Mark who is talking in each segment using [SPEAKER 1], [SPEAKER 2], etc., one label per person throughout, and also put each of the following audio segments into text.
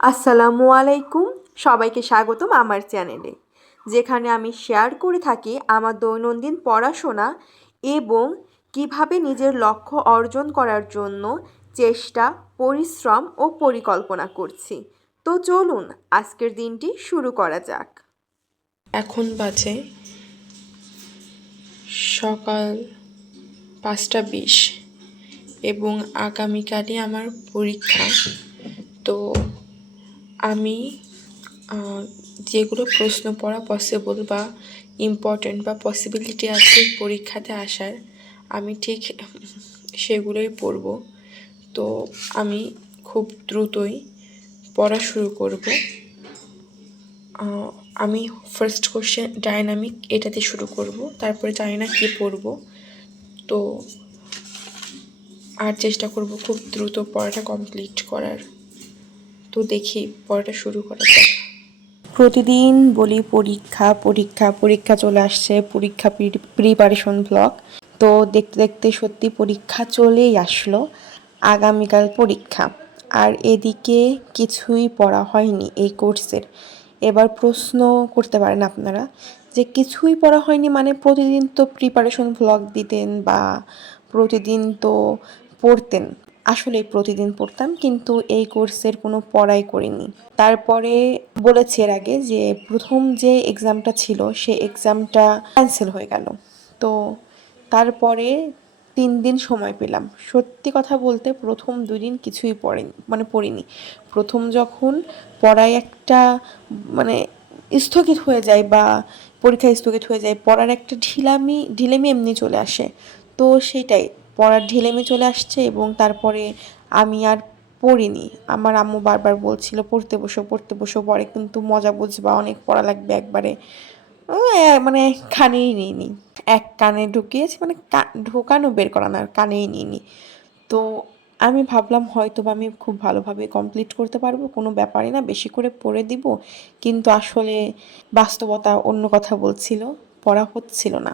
[SPEAKER 1] আসসালামু আলাইকুম। সবাইকে স্বাগতম আমার চ্যানেলে। যেখানে আমি শেয়ার করে থাকি আমার দৈনন্দিন পড়াশোনা এবং কীভাবে নিজের লক্ষ্য অর্জন করার জন্য চেষ্টা, পরিশ্রম ও পরিকল্পনা করছি। তো চলুন, আজকের দিনটি শুরু করা যাক।
[SPEAKER 2] এখন বাজে সকাল পাঁচটা বিশ এবং আগামীকালই আমার পরীক্ষা। আমি যেগুলো প্রশ্ন পড়া পসিবল বা ইম্পর্ট্যান্ট বা পসিবিলিটি আছে পরীক্ষাতে আসার, আমি ঠিক সেগুলোই পড়ব। তো আমি খুব দ্রুতই পড়া শুরু করব। আমি ফার্স্ট কোশ্চেন ডায়নামিক এটাতে শুরু করব, তারপরে জানি না কী পড়ব। তো আর চেষ্টা করব খুব দ্রুত পড়াটা কমপ্লিট করার। তো দেখি পড়াটা শুরু করা যাক।
[SPEAKER 3] প্রতিদিন বলি পরীক্ষা পরীক্ষা পরীক্ষা চলে আসছে, পরীক্ষা প্রিপারেশন ব্লগ তো দেখতে দেখতে সত্যি পরীক্ষা চলেই আসলো, আগামীকাল পরীক্ষা। আর এদিকে কিছুই পড়া হয়নি এই কোর্সের এবার প্রশ্ন করতে পারেন আপনারা, যে কিছুই পড়া হয়নি মানে প্রতিদিন তো প্রিপারেশন ব্লগ দিতেন বা প্রতিদিন তো পড়তেন। আসলে প্রতিদিন পড়তাম, কিন্তু এই কোর্সের কোনো পড়াই করিনি। তারপরে বলেছি এর আগে যে প্রথম যে এক্সামটা ছিল, সে এক্সামটা ক্যান্সেল হয়ে গেল। তো তারপরে তিন দিন সময় পেলাম। সত্যি কথা বলতে প্রথম দুই দিন কিছুই পড়েনি মানে পড়িনি। প্রথম যখন পড়ায় একটা মানে স্থগিত হয়ে যায় বা পরীক্ষা স্থগিত হয়ে যায়, পড়ার একটা ঢিলামি, ঢিলেমি এমনি চলে আসে। তো সেটাই পড়ার ঢিলেমি চলে আসছে এবং তারপরে আমি আর পড়িনি। আমার আম্মু বারবার বলছিল, পড়তে বসো পড়তে বসো। পরে কিন্তু মজা বুঝবা, অনেক পড়া লাগবে একবারে। মানে কানেই নিইনি। এক কানে ঢুকিয়েছি মানে ঢোকানো বের করা না কানেই নিইনি। তো আমি ভাবলাম হয়তো বা আমি খুব ভালোভাবে কমপ্লিট করতে পারব, কোনো ব্যাপারই না, বেশি করে পড়ে দিব। কিন্তু আসলে বাস্তবতা অন্য কথা বলছিল, পড়া হচ্ছিল না।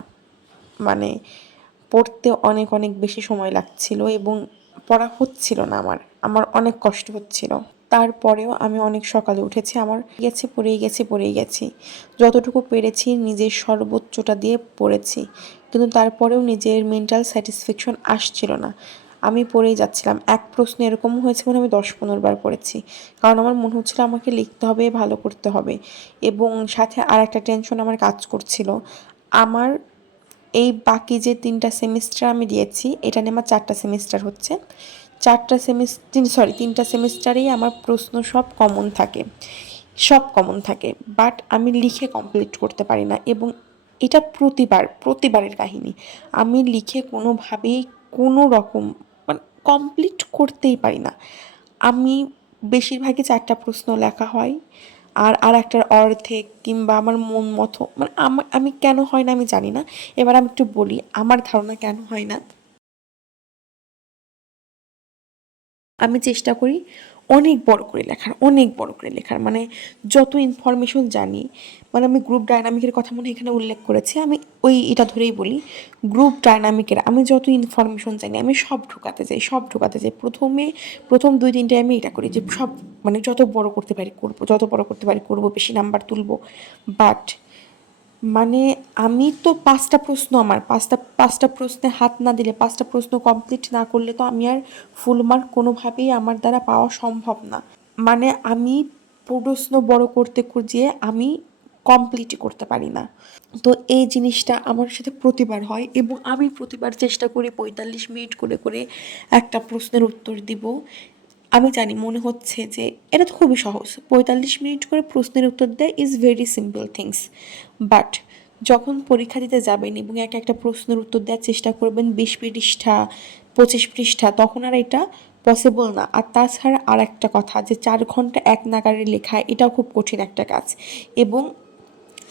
[SPEAKER 3] মানে পড়তে অনেক অনেক বেশি সময় লাগছিল এবং পড়া হচ্ছিল না আমার। আমার অনেক কষ্ট হচ্ছিল। তারপরেও আমি অনেক সকালে উঠেছি। আমার গেছে, পড়েই গেছি পড়েই গেছি। যতটুকু পেরেছি নিজের সর্বোচ্চটা দিয়ে পড়েছি। কিন্তু তারপরেও নিজের মেন্টাল স্যাটিসফ্যাকশন আসছিল না। আমি পড়েই যাচ্ছিলাম। এক প্রশ্ন এরকম হয়েছে মানে আমি দশ, পনেরো বার পড়েছি। কারণ আমার মনে হচ্ছিল আমাকে লিখতে হবে, ভালো করতে হবে। এবং সাথে আর একটা টেনশন আমার কাজ করছিল। আমার এই বাকি যে তিনটা সেমিস্টার আমি দিয়েছি, এটা নিয়ে আমার চারটা সেমিস্টার হচ্ছে। চারটা সেমিস্টার সরি তিনটা সেমিস্টারেই আমার প্রশ্ন সব কমন থাকে। সব কমন থাকে বাট আমি লিখে কমপ্লিট করতে পারি না এবং এটা প্রতিবার, প্রতিবারের কাহিনী। আমি লিখে কোনোভাবেই কোনো রকম মানে কমপ্লিট করতেই পারি না। আমি বেশিরভাগই চারটা প্রশ্ন লেখা হয়। আর আর একটার অর্ধেক কিংবা আমার মন মতো মানে আমি কেন হয় না আমি জানি না। এবার আমি একটু বলি, আমার ধারণা কেন হয় না। আমি চেষ্টা করি অনেক বড় করে লেখার, অনেক বড় করে লেখার। মানে যত ইনফরমেশন জানি মানে আমি গ্রুপ ডায়নামিকের কথা মনে এখানে উল্লেখ করেছি, আমি ওই এটা ধরেই বলি গ্রুপ ডায়নামিকের আমি যত ইনফরমেশন জানি, আমি সব ঢোকাতে যাই, সব ঢোকাতে যাই। প্রথমে, প্রথম দুই তিনটে আমি এটা করি যে সব মানে যত বড় করতে পারি করব, যত বড় করতে পারি করব, বেশি নাম্বার তুলবো। বাট মানে আমি তো পাঁচটা প্রশ্ন আমার, পাঁচটা পাঁচটা প্রশ্নে হাত না দিলে, পাঁচটা প্রশ্ন কমপ্লিট না করলে তো আমি আর ফুল মার্ক কোনোভাবেই আমার দ্বারা পাওয়া সম্ভব না। মানে আমি প্রশ্ন বড় করতে যেয়ে আমি কমপ্লিটই করতে পারি না। তো এই জিনিসটা আমার সাথে প্রতিবার হয় এবং আমি প্রতিবার চেষ্টা করি পঁয়তাল্লিশ মিনিট করে করে একটা প্রশ্নের উত্তর দিব। আমি জানি মনে হচ্ছে যে এটা তো খুবই সহজ। পঁয়তাল্লিশ মিনিট করে প্রশ্নের উত্তর দেয় is very simple things but যখন পরীক্ষা দিতে যাবেন এবং একটা একটা প্রশ্নের উত্তর দেওয়ার চেষ্টা করবেন বিশ পৃষ্ঠা, পঁচিশ পৃষ্ঠা, তখন আর এটা পসিবল না। আর তাছাড়া আর একটা কথা যে চার ঘণ্টা এক নাগারে লেখা, এটাও খুব কঠিন একটা কাজ। এবং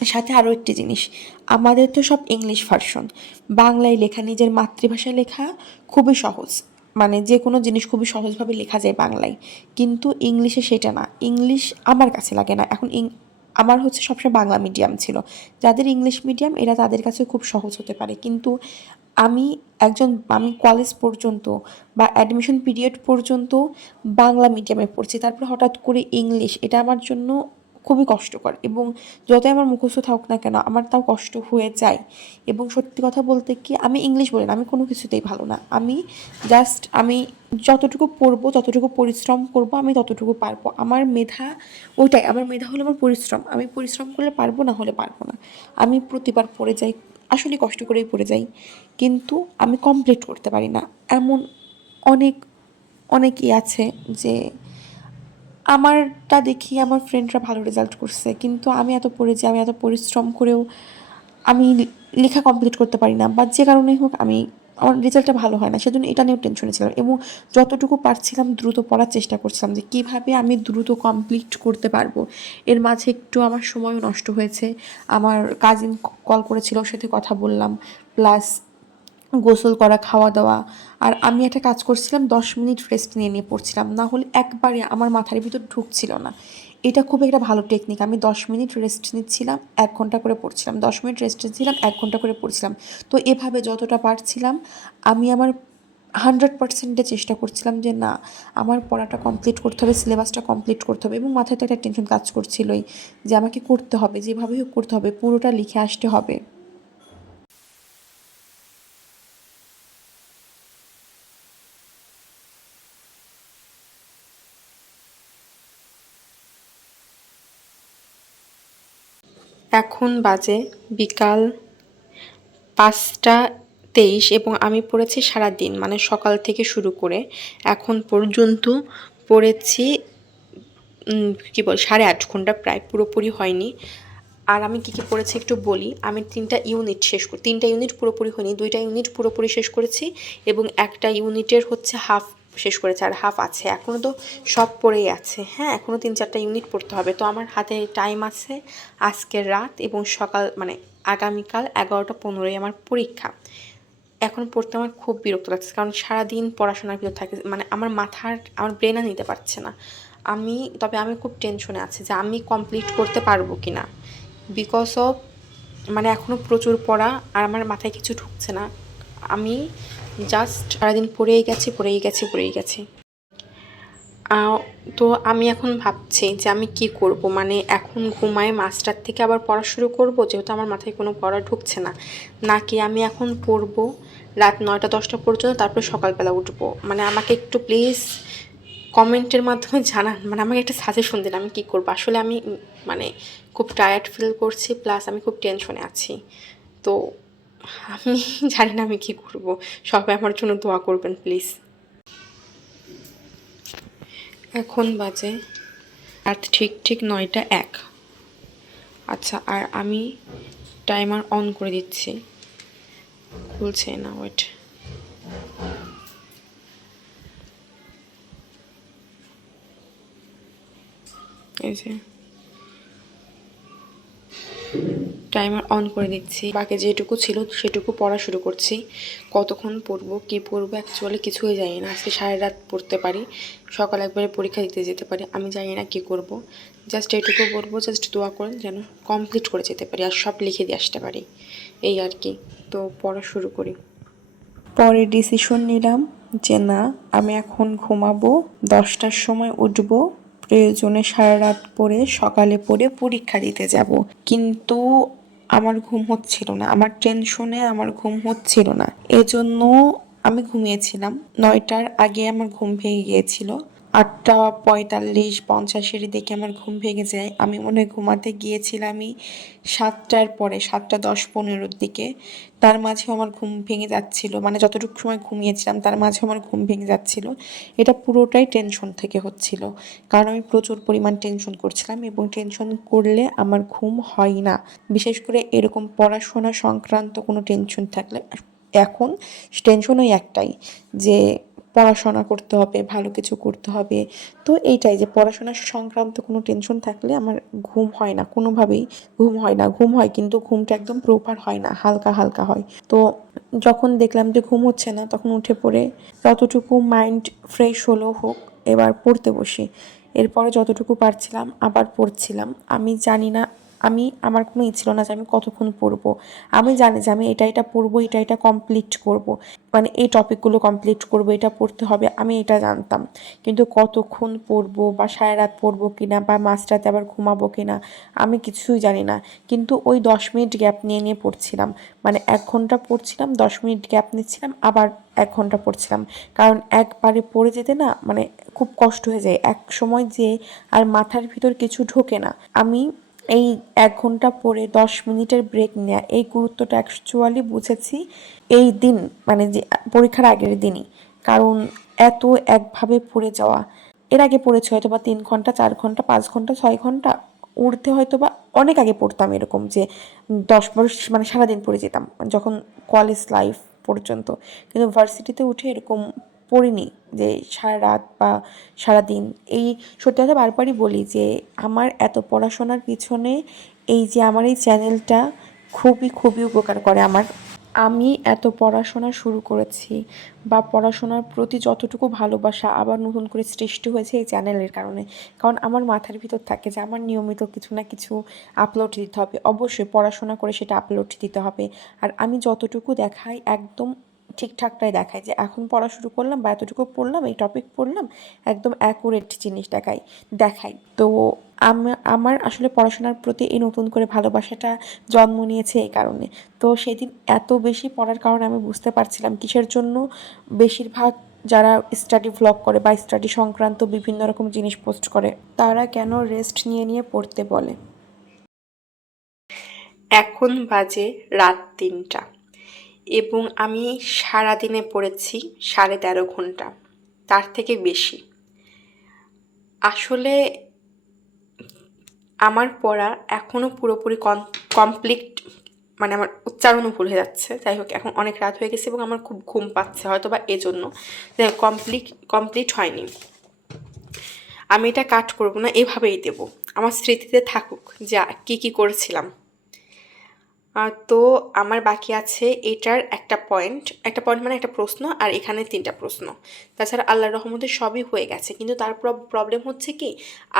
[SPEAKER 3] সাথে আরও একটি জিনিস, আমাদের তো সব ইংলিশ ভার্সন বাংলায় লেখা, নিজের মাতৃভাষায় লেখা খুবই সহজ। মানে যে কোনো জিনিস খুবই সহজভাবে লেখা যায় বাংলায়। কিন্তু ইংলিশে সেটা না। ইংলিশ আমার কাছে লাগে না। এখন ইং আমার হচ্ছে সবসময় বাংলা মিডিয়াম ছিল। যাদের ইংলিশ মিডিয়াম এরা তাদের কাছে খুব সহজ হতে পারে। কিন্তু আমি একজন, আমি কলেজ পর্যন্ত বা অ্যাডমিশন পিরিয়ড পর্যন্ত বাংলা মিডিয়ামে পড়ছি। তারপর হঠাৎ করে ইংলিশ, এটা আমার জন্য খুবই কষ্টকর এবং যতই আমার মুখস্থ থাকুক না কেন, আমার তাও কষ্ট হয়ে যায়। এবং সত্যি কথা বলতে কি, আমি ইংলিশ বলি না, আমি কোনো কিছুতেই ভালো না। আমি জাস্ট আমি যতটুকু পড়ব যতটুকু পরিশ্রম করব, আমি ততটুকু পারব। আমার মেধা ওইটাই, আমার মেধা হলো আমার পরিশ্রম। আমি পরিশ্রম করলে পারব, না হলে পারব না। আমি প্রতিবার পড়ে যাই আসলে কষ্ট করেই পড়ে যাই। কিন্তু আমি কমপ্লিট করতে পারি না। এমন অনেক, অনেকই আছে যে আমারটা দেখি আমার ফ্রেন্ডরা ভালো রেজাল্ট করছে। কিন্তু আমি এত পড়েছি আমি এত পরিশ্রম করেও আমি লেখা কমপ্লিট করতে পারি না। বা যে কারণেই হোক, আমি, আমার রেজাল্টটা ভালো হয় না। সেজন্য এটা নিয়েও টেনশনে ছিলাম। এবং যতটুকু পারছিলাম, দ্রুত পড়ার চেষ্টা করছিলাম যে, কীভাবে আমি দ্রুত কমপ্লিট করতে পারব। এর মাঝে একটু আমার সময়ও নষ্ট হয়েছে। আমার কাজিন কল করেছিল সাথে কথা বললাম। প্লাস গোসল করা, খাওয়া দাওয়া। আর আমি একটা কাজ করছিলাম, দশ মিনিট রেস্ট নিয়ে নিয়ে পড়ছিলাম। না হলে একবারে আমার মাথার ভিতর ঢুকছিল না। এটা খুব একটা ভালো টেকনিক আমি দশ মিনিট রেস্ট নিচ্ছিলাম, এক ঘণ্টা করে পড়ছিলাম। দশ মিনিট রেস্ট নিচ্ছিলাম, এক ঘণ্টা করে পড়ছিলাম। তো এভাবে যতটা পারছিলাম, আমি আমার হান্ড্রেড পার্সেন্টে চেষ্টা করছিলাম যে না, আমার পড়াটা কমপ্লিট করতে হবে সিলেবাসটা কমপ্লিট করতে হবে। এবং মাথায় তো একটা টেনশন কাজ করছিলই যে আমাকে করতে হবে, যেভাবেই হোক করতে হবে, পুরোটা লিখে আসতে হবে।
[SPEAKER 2] এখন বাজে বিকাল পাঁচটা তেইশ এবং আমি পড়েছি সারা দিন মানে সকাল থেকে শুরু করে এখন পর্যন্ত পড়েছি কি বল, সাড়ে আট ঘণ্টা প্রায়, পুরোপুরি হয়নি। আর আমি কী কী পড়েছি একটু বলি। আমি তিনটা ইউনিট শেষ করি, তিনটা ইউনিট পুরোপুরি হয়নি, দুইটা ইউনিট পুরোপুরি শেষ করেছি এবং একটা ইউনিটের হচ্ছে হাফ শেষ করেছে আর হাফ আছে। এখনও তো সব পড়েই আছে। হ্যাঁ এখনও তিন চারটা ইউনিট পড়তে হবে। তো আমার হাতে টাইম আছে আজকের রাত এবং সকাল মানে আগামীকাল এগারোটা পনেরোই আমার পরীক্ষা। এখন পড়তে আমার খুব বিরক্ত লাগছে কারণ সারাদিন পড়াশোনার ভিতর থাকে মানে আমার মাথার, আমার ব্রেন নিতে পারছে না। আমি, তবে আমি খুব টেনশনে আছি যে আমি কমপ্লিট করতে পারব কি না বিকজ অফ মানে এখনও প্রচুর পড়া আর আমার মাথায় কিছু ঢুকছে না। আমি জাস্ট সারাদিন পড়েই গেছি পড়েই গেছি, পড়েই গেছে। তো আমি এখন ভাবছি যে আমি কি করব? মানে এখন ঘুমায়, মাস্টার থেকে আবার পড়া শুরু করব? যেহেতু আমার মাথায় কোনো পড়া ঢুকছে না। নাকি আমি এখন পড়ব, রাত নয়টা দশটা পর্যন্ত, তারপরে সকালবেলা উঠবো? মানে আমাকে একটু প্লিজ কমেন্টের মাধ্যমে জানান। মানে আমাকে একটা সাজেশন দিন, আমি কী করব? আসলে আমি মানে খুব টায়ার্ড ফিল করছি প্লাস আমি খুব টেনশনে আছি। তো আমি জানি না আমি কী করব। সবাই আমার জন্য দোয়া করবেন প্লিজ এখন বাজে আর ঠিক ঠিক নয়টা এক। আচ্ছা আর আমি টাইমার অন করে দিচ্ছি। খুলছে না ওয়েট এই যে। টাইমার অন করে দিচ্ছি। বাকি যেটুকু ছিল সেটুকু পড়া শুরু করছি। কতক্ষণ পড়ব, কী পড়ব অ্যাকচুয়ালি কিছুই জানি না। আজকে সারা রাত পড়তে পারি, সকাল একবারে পরীক্ষা দিতে যেতে পারি, আমি জানি না কী করব। জাস্ট এইটুকু পড়ব জাস্ট দোয়া করেন যেন কমপ্লিট করে যেতে পারি আর সব লিখে দিয়ে আসতে পারি। এই আর কি। তো পড়া শুরু করি।
[SPEAKER 3] পরে ডিসিশন নিলাম যে না, আমি এখন ঘুমাবো, দশটার সময় উঠবো, প্রয়োজনে সারা রাত পরে সকালে পড়ে পরীক্ষা দিতে যাব। কিন্তু আমার ঘুম হচ্ছিল না, আমার টেনশনে আমার ঘুম হচ্ছিল না। এজন্য আমি ঘুমিয়েছিলাম। নয়টার আগে আমার ঘুম ভেঙে গিয়েছিল। আটটা পঁয়তাল্লিশ, পঞ্চাশের দিকে আমার ঘুম ভেঙে যায়। আমি মনে ঘুমাতে গিয়েছিলামই সাতটার পরে, সাতটা দশ পনেরোর দিকে। তার মাঝেও আমার ঘুম ভেঙে যাচ্ছিল। মানে যতটুকু সময় ঘুমিয়েছিলাম, তার মাঝে আমার ঘুম ভেঙে যাচ্ছিল। এটা পুরোটাই টেনশন থেকে হচ্ছিল। কারণ আমি প্রচুর পরিমাণ টেনশন করছিলাম এবং টেনশন করলে আমার ঘুম হয় না। বিশেষ করে এরকম পড়াশোনা সংক্রান্ত কোনো টেনশন থাকলে এখন টেনশন ওই একটাই যে পড়াশোনা করতে হবে, ভালো কিছু করতে হবে। তো এইটাই যে পড়াশোনা সংক্রান্ত কোনো টেনশন থাকলে আমার ঘুম হয় না, কোনোভাবেই ঘুম হয় না। ঘুম হয় কিন্তু ঘুমটা একদম প্রপার হয় না, হালকা হালকা হয়। তো যখন দেখলাম যে ঘুম হচ্ছে না, তখন উঠে পড়ে যতটুকু মাইন্ড ফ্রেশ হলো হোক, এবার পড়তে বসি। এরপরে যতটুকু পারছিলাম আবার পড়ছিলাম। আমি জানি না আমি, আমার কোনো ইচ্ছে ছিল না যে আমি কতক্ষণ পড়ব। আমি জানি যে আমি এটা এটা পড়ব, এটা এটা কমপ্লিট করব। মানে এই টপিকগুলো কমপ্লিট করব, এটা পড়তে হবে, আমি এটা জানতাম। কিন্তু কতক্ষণ পড়ব বা সারা রাত পড়ব কিনা বা মাঝরাতে আবার ঘুমাবো কিনা, আমি কিছুই জানি না। কিন্তু ওই দশ মিনিট গ্যাপ নিয়ে নিয়ে পড়ছিলাম। মানে এক ঘণ্টা পড়ছিলাম, দশ মিনিট গ্যাপ নিচ্ছিলাম, আবার এক ঘণ্টা পড়ছিলাম। কারণ একবারে পড়ে যেতে না মানে খুব কষ্ট হয়ে যায়। এক সময় যে আর মাথার ভিতর কিছু ঢোকে না। আমি এই এক ঘণ্টা পরে দশ মিনিটের ব্রেক নেওয়া এই গুরুত্বটা অ্যাকচুয়ালি বুঝেছি এই দিন মানে যে পরীক্ষার আগের দিনই। কারণ এত একভাবে পড়ে যাওয়া। এর আগে পড়েছে হয়তো বা তিন ঘণ্টা, চার ঘণ্টা, পাঁচ ঘণ্টা, ছয় ঘণ্টা। উঠতে হয়তো বা অনেক আগে পড়তাম এরকম যে দশ বারো মানে সারাদিন পড়ে যেতাম, যখন কলেজ লাইফ পর্যন্ত। কিন্তু ভার্সিটিতে উঠে এরকম পড়িনি যে সারা রাত বা সারাদিন এই সত্যি কথা বারবারই বলি যে আমার এত পড়াশোনার পিছনে এই যে আমার এই চ্যানেলটা খুবই খুবই উপকার করে। আমার, আমি এত পড়াশোনা শুরু করেছি বা পড়াশোনার প্রতি যতটুকু ভালোবাসা আবার নতুন করে সৃষ্টি হয়েছে এই চ্যানেলের কারণে। কারণ আমার মাথার ভিতর থাকে যে আমার নিয়মিত কিছু না কিছু আপলোড দিতে হবে। অবশ্যই পড়াশোনা করে সেটা আপলোড দিতে হবে। আর আমি যতটুকু দেখাই একদম ঠিকঠাকটাই দেখায় যে এখন পড়া শুরু করলাম বা এতটুকু পড়লাম, এই টপিক পড়লাম, একদম অ্যাকুরেট জিনিস দেখাই দেখাই তো আমার আসলে পড়াশোনার প্রতি এই নতুন করে ভালোবাসাটা জন্ম নিয়েছে এই কারণে। তো সেদিন এত বেশি পড়ার কারণে আমি বুঝতে পারছিলাম কিসের জন্য বেশিরভাগ যারা স্টাডি ভ্লগ করে বা স্টাডি সংক্রান্ত বিভিন্ন রকম জিনিস পোস্ট করে, তারা কেন রেস্ট নিয়ে নিয়ে পড়তে বলে?
[SPEAKER 2] এখন বাজে রাত তিনটা। এবং আমি সারাদিনে পড়েছি সাড়ে তেরো ঘণ্টা, তার থেকে বেশি। আসলে আমার পড়া এখনও পুরোপুরি কমপ্লিট মানে আমার উচ্চারণও ভুল হয়ে যাচ্ছে। যাই হোক, এখন অনেক রাত হয়ে গেছে এবং আমার খুব ঘুম পাচ্ছে হয়তো বা এজন্য। যাই হোক কমপ্লিট কমপ্লিট হয়নি। আমি এটা কাট করব না, এভাবেই দেব। আমার স্মৃতিতে থাকুক যে কী কী করেছিলাম। তো আমার বাকি আছে এটার একটা পয়েন্ট একটা পয়েন্ট মানে একটা প্রশ্ন আর এখানে তিনটা প্রশ্ন। তাছাড়া আল্লাহর রহমতে সবই হয়ে গেছে, কিন্তু তার প্রবলেম হচ্ছে কি,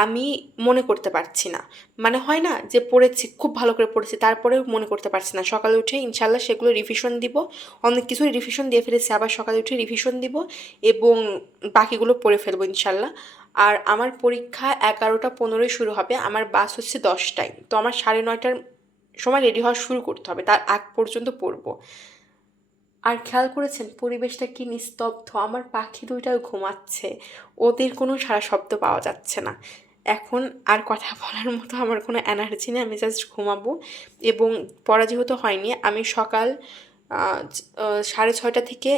[SPEAKER 2] আমি মনে করতে পারছি না। মানে হয় না যে পড়েছি, খুব ভালো করে পড়েছি, তারপরেও মনে করতে পারছি না। সকালে উঠে ইনশাল্লাহ সেগুলো রিভিশন দিব, অনেক কিছুই রিভিশন দিয়ে ফেলেছি, আবার সকালে উঠে রিভিশন দিব এবং বাকিগুলো পড়ে ফেলব ইনশাল্লাহ আর আমার পরীক্ষা এগারোটা পনেরোই শুরু হবে, আমার বাস হচ্ছে দশটায়। তো আমার সাড়ে নয়টার সময় রেডি হওয়া শুরু করতে হবে, তার আগ পর্যন্ত পড়ব। আর খেয়াল করেছেন পরিবেশটা কি নিস্তব্ধ? আমার পাখি দুইটাও ঘুমাচ্ছে, ওদের কোনো সারা শব্দ পাওয়া যাচ্ছে না। এখন আর কথা বলার মতো আমার কোনো এনার্জি নেই, আমি জাস্ট ঘুমাবো। এবং পড়া যেহেতু হয়নি, আমি সকাল সাড়ে ছয়টা থেকে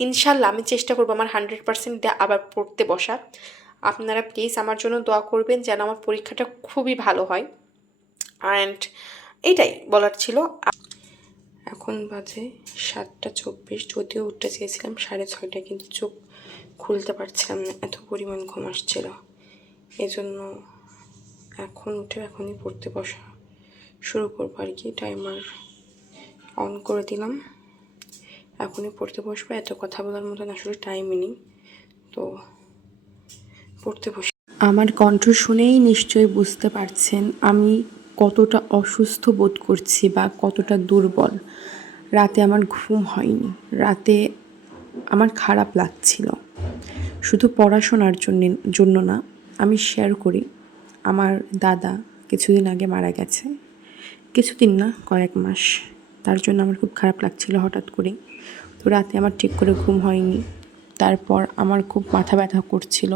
[SPEAKER 2] ইনশাল্লাহ আমি চেষ্টা করব আমার হান্ড্রেড পার্সেন্ট আবার পড়তে বসা। আপনারা প্লিজ আমার জন্য দোয়া করবেন যেন আমার পরীক্ষাটা খুবই ভালো হয়। অ্যান্ড এইটাই বলার ছিল। এখন বাজে সাতটা চব্বিশ যদিও উঠতে চেয়েছিলাম সাড়ে ছয়টায় কিন্তু চোখ খুলতে পারছিলাম না এত পরিমাণ ঘুম আসছিল। এজন্য এখন উঠে এখনই পড়তে বসা শুরু করব আর কি টাইমার অন করে দিলাম। এখনই পড়তে বসবো এত কথা বলার মতন আসলে টাইমই নেই তো পড়তে বসে।
[SPEAKER 3] আমার কণ্ঠ শুনেই নিশ্চয়ই বুঝতে পারছেন আমি কতটা অসুস্থ বোধ করছি বা কতটা দুর্বল। রাতে আমার ঘুম হয়নি। রাতে আমার খারাপ লাগছিল। শুধু পড়াশোনার জন্য জন্য না, আমি শেয়ার করি। আমার দাদা কিছুদিন আগে মারা গেছে। কিছুদিন না, কয়েক মাস। তার জন্য আমার খুব খারাপ লাগছিল হঠাৎ করে তো রাতে আমার ঠিক করে ঘুম হয়নি। তারপর আমার খুব মাথা ব্যথা করছিল।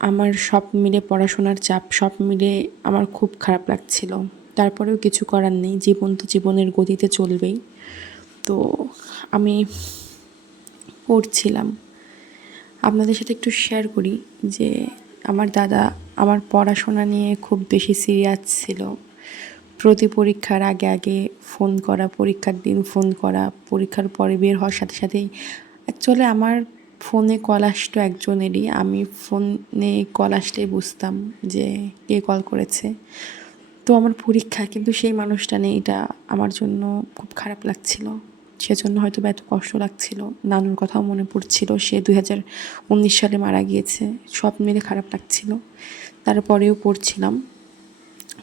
[SPEAKER 3] আমার সব মিলে পড়াশোনার চাপ, সব মিলে আমার খুব খারাপ লাগছিল। তারপরেও কিছু করার নেই, জীবন তো জীবনের গতিতে চলবেই। তো আমি পড়ছিলাম। আপনাদের সাথে একটু শেয়ার করি যে আমার দাদা আমার পড়াশোনা নিয়ে খুব বেশি সিরিয়াস ছিল। প্রতি পরীক্ষার আগে আগে ফোন করা, পরীক্ষার দিন ফোন করা, পরীক্ষার পরে বের হওয়ার সাথে সাথেই অ্যাকচুয়ালি আমার ফোনে কল আসতো একজনেরই, আমি ফোনে কল আসলেই বুঝতাম যে কে কল করেছে। তো আমার পরীক্ষা, কিন্তু সেই মানুষটা নেই, এটা আমার জন্য খুব খারাপ লাগছিল। সেজন্য হয়তো বা এত কষ্ট লাগছিল, নানুর কথাও মনে পড়ছিল, সে দুই হাজার উনিশ সালে মারা গিয়েছে, সব মিলে খারাপ লাগছিল। তারপরেও পড়ছিলাম,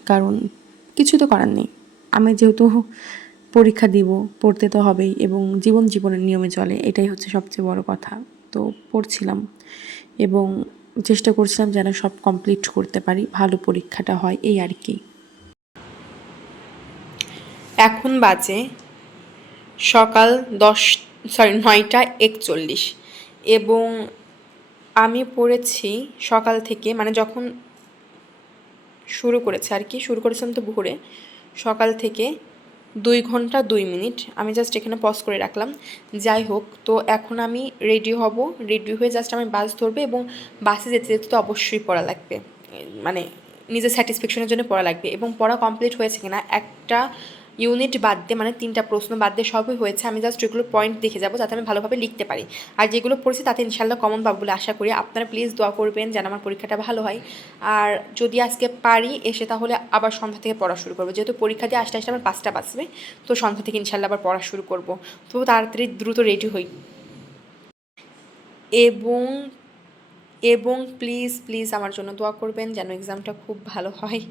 [SPEAKER 3] কারণ কিছু তো করার নেই। আমি যেহেতু পরীক্ষা দিব, পড়তে তো হবেই, এবং জীবন জীবনের নিয়মে চলে, এটাই হচ্ছে সবচেয়ে বড় কথা। তো পড়ছিলাম এবং চেষ্টা করছিলাম যেন সব কমপ্লিট করতে পারি, ভালো পরীক্ষাটা হয়, এই আর কি।
[SPEAKER 2] এখন বাজে সকাল দশ সরি নয়টা একচল্লিশ এবং আমি পড়েছি সকাল থেকে মানে যখন শুরু করেছে আর কি, শুরু করেছিলাম তো ভোরে, সকাল থেকে দুই ঘণ্টা দুই মিনিট। আমি জাস্ট এখানে পজ করে রাখলাম। যাই হোক, তো এখন আমি রেডি হব। রেডি হয়ে জাস্ট আমি বাস ধরবে এবং বাসে যেতে যেতে তো অবশ্যই পড়া লাগবে। মানে নিজের স্যাটিসফ্যাকশনের জন্য পড়া লাগবে এবং পড়া কমপ্লিট হয়েছে কিনা একটা ইউনিট বাদ দিয়ে মানে তিনটা প্রশ্ন বাদ দিয়ে সবই হয়েছে, আমি জাস্ট ওইগুলো পয়েন্ট দেখে যাব যাতে আমি ভালোভাবে লিখতে পারি। আর যেগুলো পড়েছি তাতে ইনশাল্লাহ কমন পাবো বলে আশা করি। আপনারা প্লিজ দোয়া করবেন যেন আমার পরীক্ষাটা ভালো হয়। আর যদি আজকে পারি এসে তাহলে আবার সন্ধ্যা থেকে পড়া শুরু করব। যেহেতু পরীক্ষা দিয়ে আসতে আসতে আমার পাঁচটা বাজবে, তো সন্ধ্যা থেকে ইনশাল্লাহ আবার পড়া শুরু করব। তো তাড়াতাড়ি দ্রুত রেডি হই। এবং এবং প্লিজ প্লিজ আমার জন্য দোয়া করবেন যেন এক্সামটা খুব ভালো হয়।